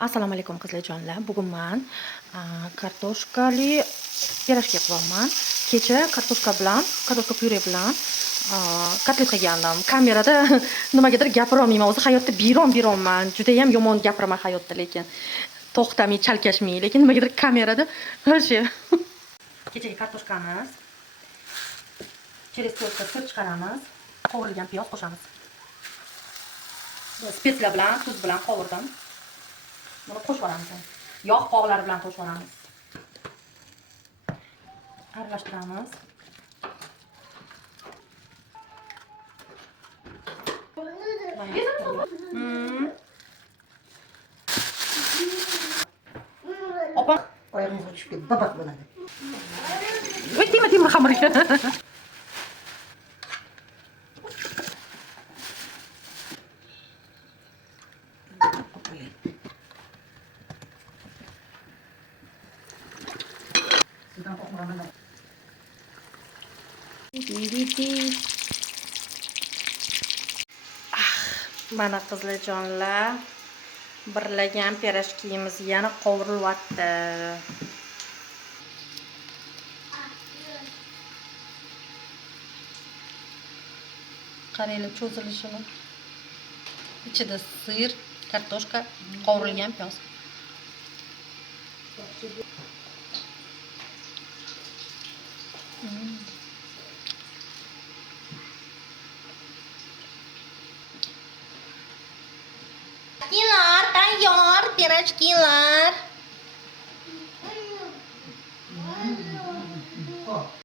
Assalomu alaykum qizlarjonlar. Bugun men kartoshkali pirojki qilyapman. Kecha kartoshka pyure bilan kotlet qilgandim. Kamerada nimagadir gapira olmayman. O'zi hayotda biron-bironman. Juda ham yomon gapiraman hayotda, lekin to'xtamay, chalkashmay, lekin nimagadir kamerada o'sha. Kechagi kartoshkamiz. Через to'rtta sut chiqaramiz. Qovurilgan piyoz qo'shamiz. Spetsiyalar bilan, tuz bilan qovurdim. Buni qo'shib olamiz. Yog' pog'lari bilan qo'shib olamiz. Aralashtiramiz. Opa, oyog'ingizga tushib ketdi, babaq bo'ladi. voy tema xamirga. Sizdan qo'rqmayman. Mana qizlarjonlar, birlagan pirojkimiz yana qovurilyapti. Qaranglar cho'zilishini. Ichida sir, kartoshka, qovurilgan piyoz. Pirojkilar tayyor, pirojkilar.